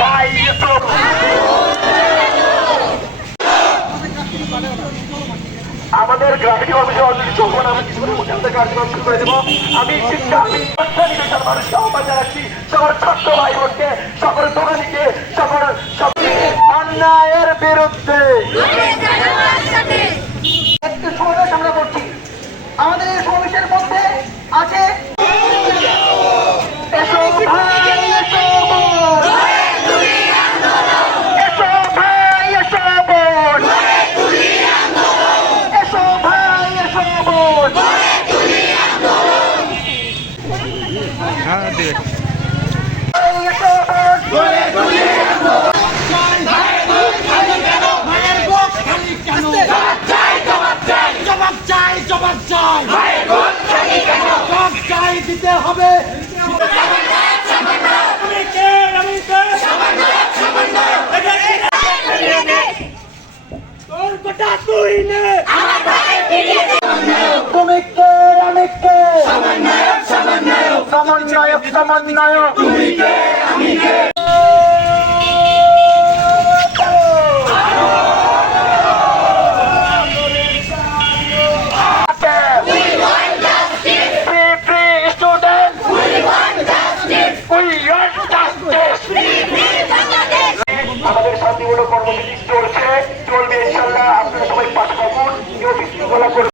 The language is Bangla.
পাই ইউসুফ আমাদের গ্রামীণ অফিসে যখন আমি কার্যক্রম শুরু করে দেবো। আমি শিক্ষা, আমি পেশার মানুষকে সকল ভাই বোনকে সকল দোকানিকে সকল অন্যায়ের বিরুদ্ধে। একটু সমাবেশ আমরা করছি আমাদের এই সমাবেশের মধ্যে আছে ভাই বোন জবাব চাই জবাব চাই জবাব চাই দিতে হবে তোর গোটা তুই নে তুমি কে আমি কে সমন্বয়ক সমন্বয়ক